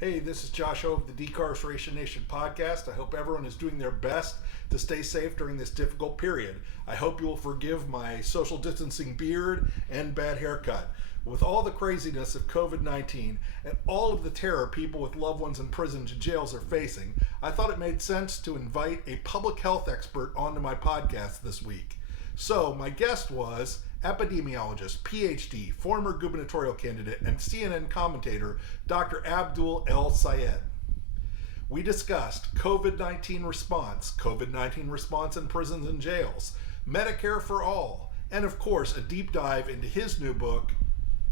Hey, this is Josh O of the Decarceration Nation podcast. I hope everyone is doing their best to stay safe during this difficult period. I hope you will forgive my social distancing beard and bad haircut. With all the craziness of COVID-19 and all of the terror people with loved ones in prisons and jails are facing, I thought it made sense to invite a public health expert onto my podcast this week. So, my guest was epidemiologist, PhD, former gubernatorial candidate, and CNN commentator, Dr. Abdul El-Sayed. We discussed COVID-19 response in prisons and jails, Medicare for All, and of course, a deep dive into his new book,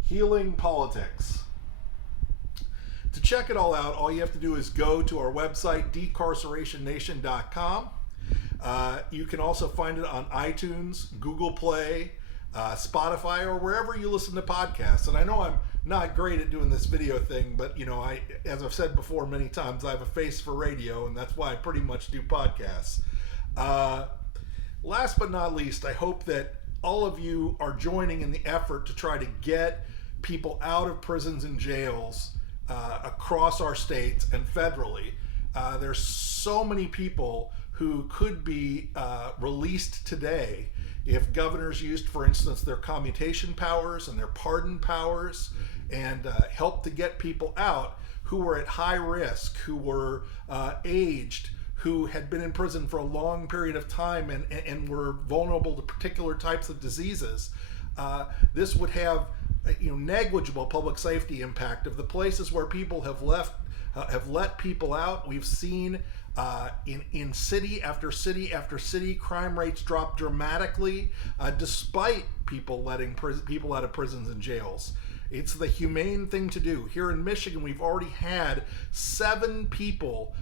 Healing Politics. To check it all out, all you have to do is go to our website, decarcerationnation.com. You can also find it on iTunes, Google Play, Spotify, or wherever you listen to podcasts. And I know I'm not great at doing this video thing, but as I've said before many times, I have a face for radio, and that's why I pretty much do podcasts. Last but not least, I hope that all of you are joining in the effort to try to get people out of prisons and jails across our states and federally. There's so many people who could be released today if governors used, for instance, their commutation powers and their pardon powers and helped to get people out who were at high risk, who were aged, who had been in prison for a long period of time and were vulnerable to particular types of diseases. This would have negligible public safety impact of the places where people have let people out. We've seen in city after city after city, crime rates drop dramatically despite people letting people out of prisons and jails. It's the humane thing to do. Here in Michigan, we've already had seven people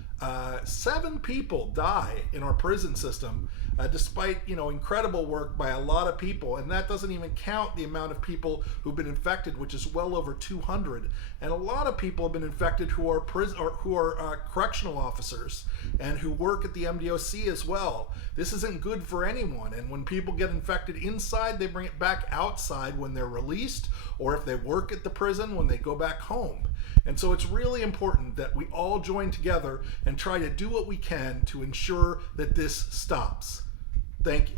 die in our prison system, despite incredible work by a lot of people, and that doesn't even count the amount of people who've been infected, which is well over 200. And a lot of people have been infected who are correctional officers and who work at the MDOC as well. This isn't good for anyone. And when people get infected inside, they bring it back outside when they're released, or if they work at the prison when they go back home. And so it's really important that we all join together and try to do what we can to ensure that this stops. Thank you.